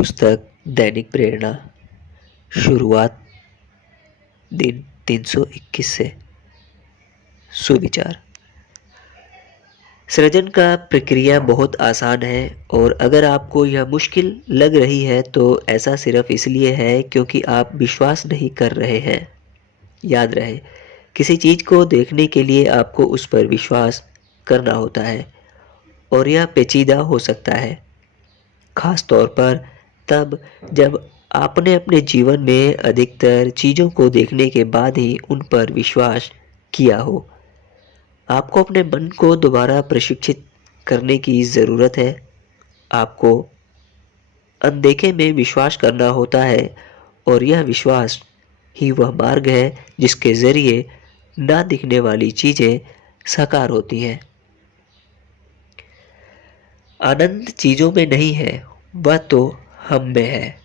पुस्तक दैनिक प्रेरणा, शुरुआत दिन 321 से। सुविचार। सृजन का प्रक्रिया बहुत आसान है और अगर आपको यह मुश्किल लग रही है तो ऐसा सिर्फ इसलिए है क्योंकि आप विश्वास नहीं कर रहे हैं। याद रहे, किसी चीज़ को देखने के लिए आपको उस पर विश्वास करना होता है और यह पेचीदा हो सकता है, खास तौर पर तब जब आपने अपने जीवन में अधिकतर चीज़ों को देखने के बाद ही उन पर विश्वास किया हो। आपको अपने मन को दोबारा प्रशिक्षित करने की ज़रूरत है। आपको अनदेखे में विश्वास करना होता है और यह विश्वास ही वह मार्ग है जिसके ज़रिए ना दिखने वाली चीज़ें साकार होती हैं। आनंद चीज़ों में नहीं है, वह तो हम में है।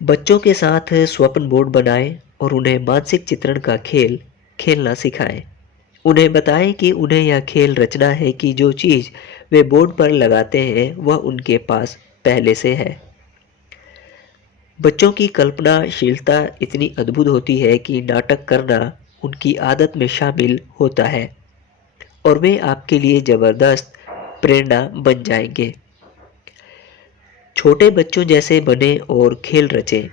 बच्चों के साथ स्वप्न बोर्ड बनाएं और उन्हें मानसिक चित्रण का खेल खेलना सिखाएं। उन्हें बताएं कि उन्हें यह खेल रचना है कि जो चीज़ वे बोर्ड पर लगाते हैं वह उनके पास पहले से है। बच्चों की कल्पनाशीलता इतनी अद्भुत होती है कि नाटक करना उनकी आदत में शामिल होता है और वे आपके लिए ज़बरदस्त प्रेरणा बन जाएंगे। छोटे बच्चों जैसे बने और खेल रचें।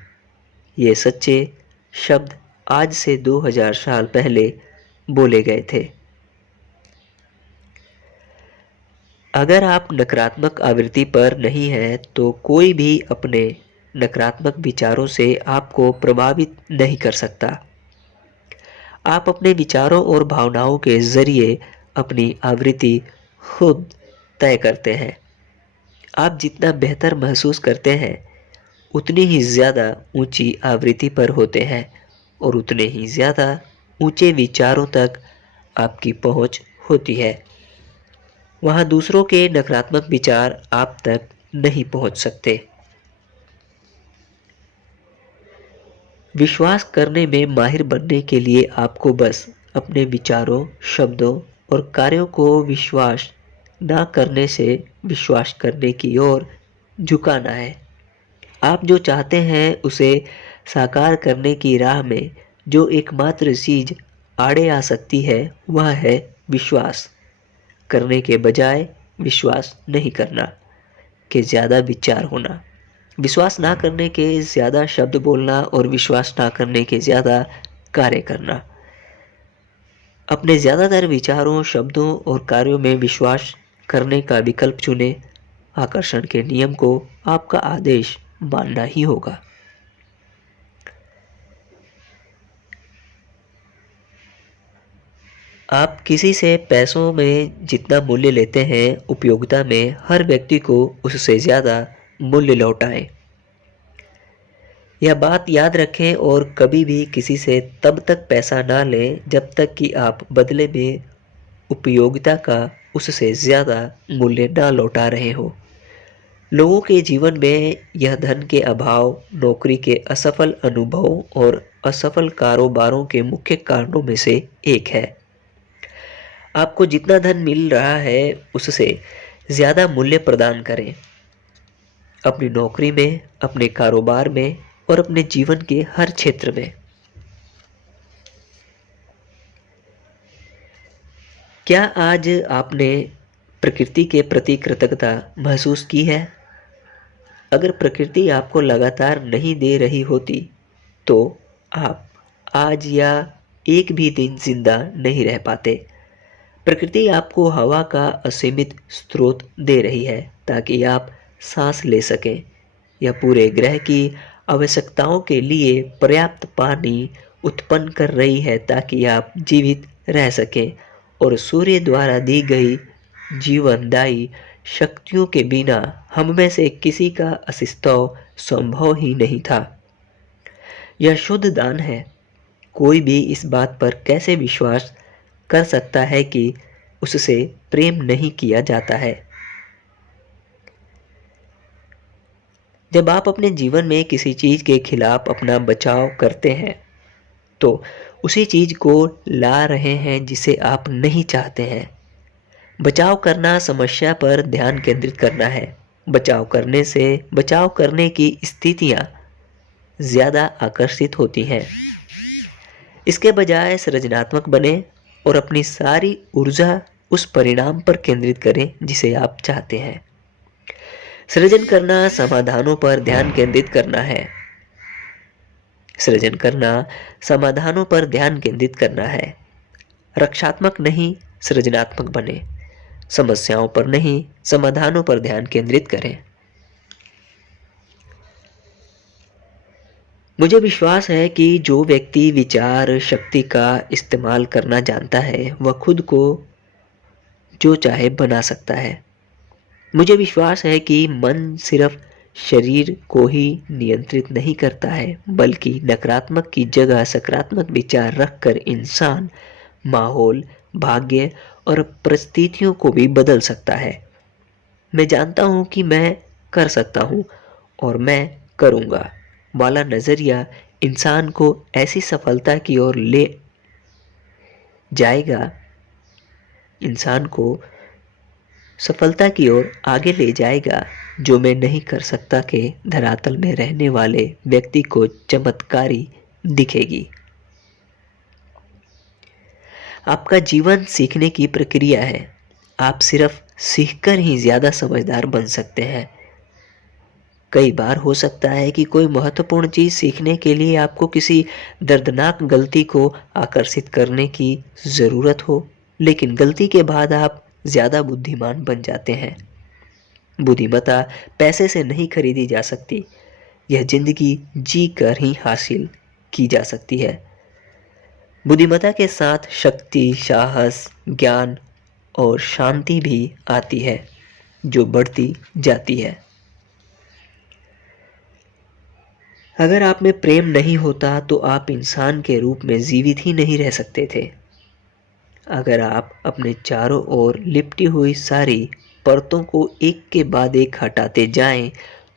ये सच्चे शब्द आज से 2000 साल पहले बोले गए थे। अगर आप नकारात्मक आवृत्ति पर नहीं हैं तो कोई भी अपने नकारात्मक विचारों से आपको प्रभावित नहीं कर सकता। आप अपने विचारों और भावनाओं के ज़रिए अपनी आवृत्ति खुद तय करते हैं। आप जितना बेहतर महसूस करते हैं उतनी ही ज़्यादा ऊंची आवृत्ति पर होते हैं और उतने ही ज़्यादा ऊंचे विचारों तक आपकी पहुंच होती है। वहाँ दूसरों के नकारात्मक विचार आप तक नहीं पहुंच सकते। विश्वास करने में माहिर बनने के लिए आपको बस अपने विचारों, शब्दों और कार्यों को विश्वास ना करने से विश्वास करने की ओर झुकाना है। आप जो चाहते हैं उसे साकार करने की राह में जो एकमात्र चीज़ आड़े आ सकती है वह है विश्वास करने के बजाय विश्वास नहीं करना के ज़्यादा विचार होना, विश्वास ना करने के ज़्यादा शब्द बोलना और विश्वास ना करने के ज़्यादा कार्य करना। अपने ज़्यादातर विचारों, शब्दों और कार्यों में विश्वास करने का विकल्प चुनें। आकर्षण के नियम को आपका आदेश मानना ही होगा। आप किसी से पैसों में जितना मूल्य लेते हैं, उपयोगिता में हर व्यक्ति को उससे ज़्यादा मूल्य लौटाएं। यह बात याद रखें और कभी भी किसी से तब तक पैसा ना लें जब तक कि आप बदले में उपयोगिता का उससे ज़्यादा मूल्य ना लौटा रहे हो। लोगों के जीवन में यह धन के अभाव, नौकरी के असफल अनुभवों और असफल कारोबारों के मुख्य कारणों में से एक है। आपको जितना धन मिल रहा है उससे ज़्यादा मूल्य प्रदान करें। अपनी नौकरी में, अपने कारोबार में और अपने जीवन के हर क्षेत्र में। क्या आज आपने प्रकृति के प्रति कृतज्ञता महसूस की है? अगर प्रकृति आपको लगातार नहीं दे रही होती तो आप आज या एक भी दिन जिंदा नहीं रह पाते। प्रकृति आपको हवा का असीमित स्रोत दे रही है ताकि आप सांस ले सकें। यह पूरे ग्रह की आवश्यकताओं के लिए पर्याप्त पानी उत्पन्न कर रही है ताकि आप जीवित रह सकें और सूर्य द्वारा दी गई जीवनदायी शक्तियों के बिना हम में से किसी का अस्तित्व संभव ही नहीं था। यह शुद्ध दान है। कोई भी इस बात पर कैसे विश्वास कर सकता है कि उससे प्रेम नहीं किया जाता है? जब आप अपने जीवन में किसी चीज़ के खिलाफ अपना बचाव करते हैं तो उसी चीज़ को ला रहे हैं जिसे आप नहीं चाहते हैं। बचाव करना समस्या पर ध्यान केंद्रित करना है। बचाव करने की स्थितियां ज़्यादा आकर्षित होती हैं। इसके बजाय सृजनात्मक बने और अपनी सारी ऊर्जा उस परिणाम पर केंद्रित करें जिसे आप चाहते हैं। सृजन करना समाधानों पर ध्यान केंद्रित करना है। सृजन करना समाधानों पर ध्यान केंद्रित करना है। रक्षात्मक नहीं, सृजनात्मक बने। समस्याओं पर नहीं, समाधानों पर ध्यान केंद्रित करें। मुझे विश्वास है कि जो व्यक्ति विचार शक्ति का इस्तेमाल करना जानता है वह खुद को जो चाहे बना सकता है। मुझे विश्वास है कि मन सिर्फ शरीर को ही नियंत्रित नहीं करता है, बल्कि नकारात्मक की जगह सकारात्मक विचार रखकर इंसान माहौल, भाग्य और परिस्थितियों को भी बदल सकता है। मैं जानता हूँ कि मैं कर सकता हूँ और मैं करूँगा वाला नज़रिया इंसान को ऐसी सफलता की ओर ले जाएगा, इंसान को सफलता की ओर आगे ले जाएगा, जो मैं नहीं कर सकता के धरातल में रहने वाले व्यक्ति को चमत्कारी दिखेगी। आपका जीवन सीखने की प्रक्रिया है। आप सिर्फ सीखकर ही ज़्यादा समझदार बन सकते हैं। कई बार हो सकता है कि कोई महत्वपूर्ण चीज़ सीखने के लिए आपको किसी दर्दनाक गलती को आकर्षित करने की ज़रूरत हो, लेकिन गलती के बाद आप ज़्यादा बुद्धिमान बन जाते हैं। बुद्धिमत्ता पैसे से नहीं खरीदी जा सकती, यह जिंदगी जी कर ही हासिल की जा सकती है। बुद्धिमत्ता के साथ शक्ति, साहस, ज्ञान और शांति भी आती है, जो बढ़ती जाती है। अगर आप में प्रेम नहीं होता तो आप इंसान के रूप में जीवित ही नहीं रह सकते थे। अगर आप अपने चारों ओर लिपटी हुई सारी परतों को एक के बाद एक हटाते जाएं,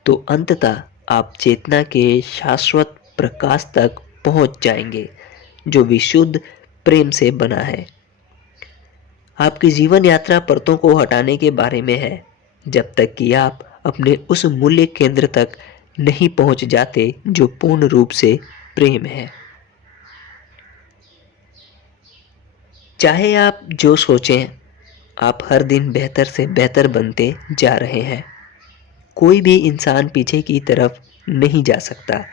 तो अंततः आप चेतना के शाश्वत प्रकाश तक पहुंच जाएंगे, जो विशुद्ध प्रेम से बना है। आपकी जीवन यात्रा परतों को हटाने के बारे में है, जब तक कि आप अपने उस मूल्य केंद्र तक नहीं पहुंच जाते जो पूर्ण रूप से प्रेम है। चाहे आप जो सोचें, आप हर दिन बेहतर से बेहतर बनते जा रहे हैं। कोई भी इंसान पीछे की तरफ नहीं जा सकता,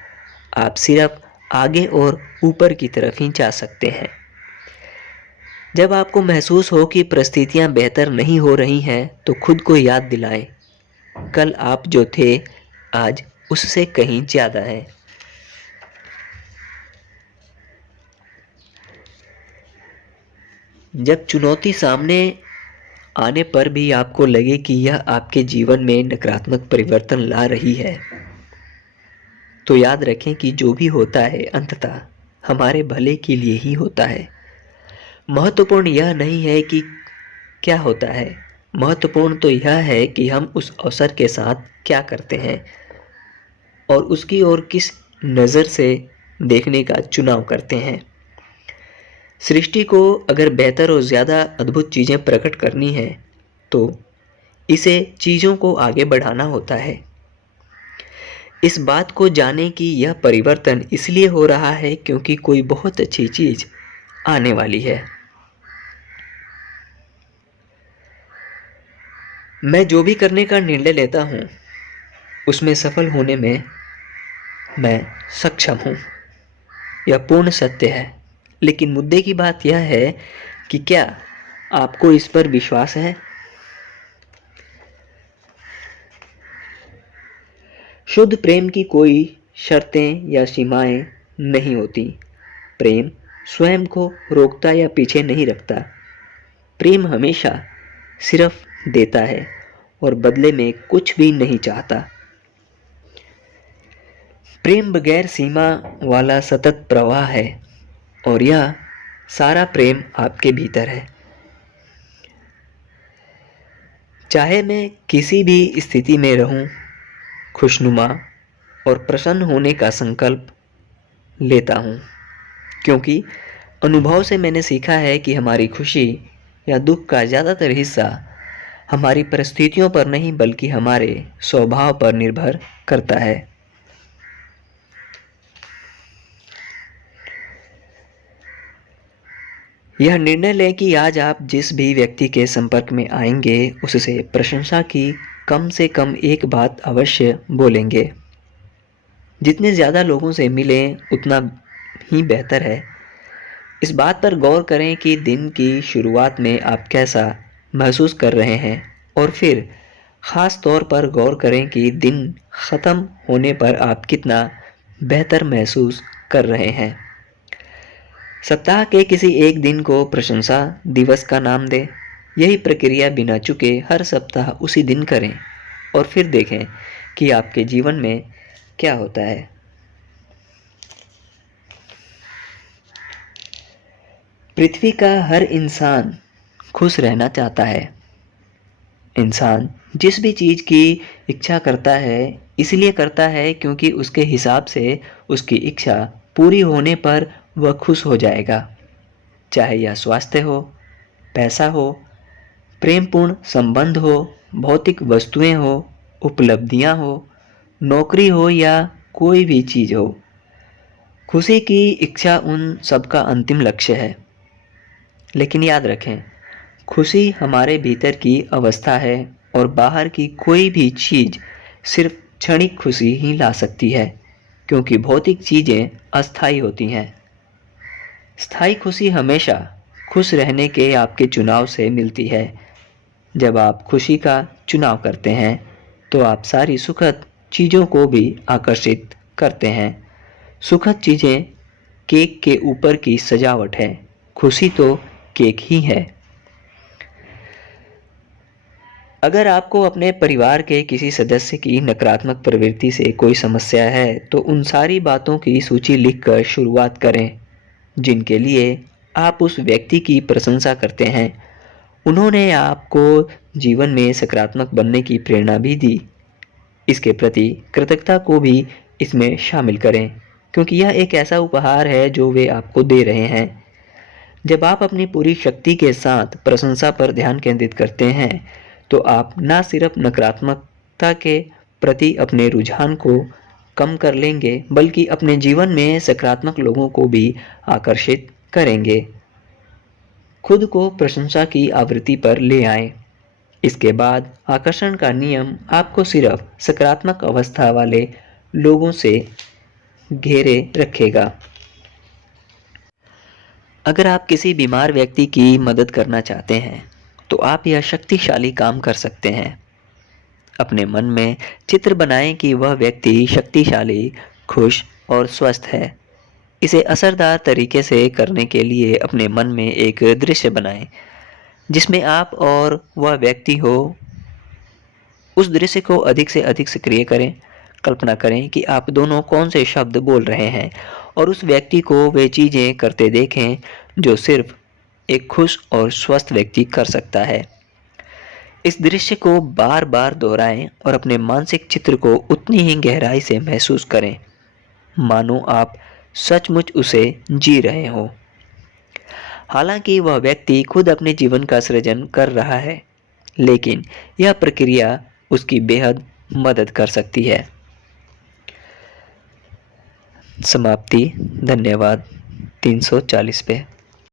आप सिर्फ आगे और ऊपर की तरफ ही जा सकते हैं। जब आपको महसूस हो कि परिस्थितियां बेहतर नहीं हो रही हैं, तो खुद को याद दिलाएं, कल आप जो थे आज उससे कहीं ज़्यादा है। जब चुनौती सामने आने पर भी आपको लगे कि यह आपके जीवन में नकारात्मक परिवर्तन ला रही है, तो याद रखें कि जो भी होता है अंततः हमारे भले के लिए ही होता है। महत्वपूर्ण यह नहीं है कि क्या होता है, महत्वपूर्ण तो यह है कि हम उस अवसर के साथ क्या करते हैं और उसकी ओर किस नज़र से देखने का चुनाव करते हैं। सृष्टि को अगर बेहतर और ज़्यादा अद्भुत चीज़ें प्रकट करनी है, तो इसे चीज़ों को आगे बढ़ाना होता है। इस बात को जाने कि यह परिवर्तन इसलिए हो रहा है क्योंकि कोई बहुत अच्छी चीज़ आने वाली है। मैं जो भी करने का निर्णय लेता हूँ, उसमें सफल होने में मैं सक्षम हूँ। यह पूर्ण सत्य है, लेकिन मुद्दे की बात यह है कि क्या आपको इस पर विश्वास है? शुद्ध प्रेम की कोई शर्तें या सीमाएं नहीं होती। प्रेम स्वयं को रोकता या पीछे नहीं रखता। प्रेम हमेशा सिर्फ देता है और बदले में कुछ भी नहीं चाहता। प्रेम बगैर सीमा वाला सतत प्रवाह है और यह सारा प्रेम आपके भीतर है। चाहे मैं किसी भी स्थिति में रहूं, खुशनुमा और प्रसन्न होने का संकल्प लेता हूं, क्योंकि अनुभव से मैंने सीखा है कि हमारी खुशी या दुख का ज़्यादातर हिस्सा हमारी परिस्थितियों पर नहीं बल्कि हमारे स्वभाव पर निर्भर करता है। यह निर्णय लें कि आज आप जिस भी व्यक्ति के संपर्क में आएंगे उससे प्रशंसा की कम से कम एक बात अवश्य बोलेंगे। जितने ज़्यादा लोगों से मिलें उतना ही बेहतर है। इस बात पर गौर करें कि दिन की शुरुआत में आप कैसा महसूस कर रहे हैं और फिर ख़ास तौर पर गौर करें कि दिन ख़त्म होने पर आप कितना बेहतर महसूस कर रहे हैं। सप्ताह के किसी एक दिन को प्रशंसा दिवस का नाम दें। यही प्रक्रिया बिना चुके हर सप्ताह उसी दिन करें और फिर देखें कि आपके जीवन में क्या होता है। पृथ्वी का हर इंसान खुश रहना चाहता है। इंसान जिस भी चीज़ की इच्छा करता है इसलिए करता है क्योंकि उसके हिसाब से उसकी इच्छा पूरी होने पर वह खुश हो जाएगा। चाहे यह स्वास्थ्य हो, पैसा हो, प्रेमपूर्ण संबंध हो, भौतिक वस्तुएं हो, उपलब्धियां हो, नौकरी हो या कोई भी चीज़ हो। खुशी की इच्छा उन सबका अंतिम लक्ष्य है। लेकिन याद रखें, खुशी हमारे भीतर की अवस्था है और बाहर की कोई भी चीज़ सिर्फ क्षणिक खुशी ही ला सकती है, क्योंकि भौतिक चीज़ें अस्थायी होती हैं। स्थायी खुशी हमेशा खुश रहने के आपके चुनाव से मिलती है। जब आप खुशी का चुनाव करते हैं तो आप सारी सुखद चीज़ों को भी आकर्षित करते हैं। सुखद चीज़ें केक के ऊपर की सजावट है, खुशी तो केक ही है। अगर आपको अपने परिवार के किसी सदस्य की नकारात्मक प्रवृत्ति से कोई समस्या है तो उन सारी बातों की सूची लिखकर शुरुआत करें जिनके लिए आप उस व्यक्ति की प्रशंसा करते हैं। उन्होंने आपको जीवन में सकारात्मक बनने की प्रेरणा भी दी। इसके प्रति कृतज्ञता को भी इसमें शामिल करें, क्योंकि यह एक ऐसा उपहार है जो वे आपको दे रहे हैं। जब आप अपनी पूरी शक्ति के साथ प्रशंसा पर ध्यान केंद्रित करते हैं तो आप न सिर्फ नकारात्मकता के प्रति अपने रुझान को कम कर लेंगे बल्कि अपने जीवन में सकारात्मक लोगों को भी आकर्षित करेंगे। खुद को प्रशंसा की आवृत्ति पर ले आएं। इसके बाद आकर्षण का नियम आपको सिर्फ सकारात्मक अवस्था वाले लोगों से घेरे रखेगा। अगर आप किसी बीमार व्यक्ति की मदद करना चाहते हैं तो आप यह शक्तिशाली काम कर सकते हैं। अपने मन में चित्र बनाएं कि वह व्यक्ति शक्तिशाली, खुश और स्वस्थ है। इसे असरदार तरीके से करने के लिए अपने मन में एक दृश्य बनाएं जिसमें आप और वह व्यक्ति हो। उस दृश्य को अधिक से अधिक सक्रिय करें। कल्पना करें कि आप दोनों कौन से शब्द बोल रहे हैं और उस व्यक्ति को वे चीज़ें करते देखें जो सिर्फ एक खुश और स्वस्थ व्यक्ति कर सकता है। इस दृश्य को बार बार दोहराएं और अपने मानसिक चित्र को उतनी ही गहराई से महसूस करें मानो आप सचमुच उसे जी रहे हो। हालांकि वह व्यक्ति खुद अपने जीवन का सृजन कर रहा है, लेकिन यह प्रक्रिया उसकी बेहद मदद कर सकती है। समाप्ति। धन्यवाद। 340 पे।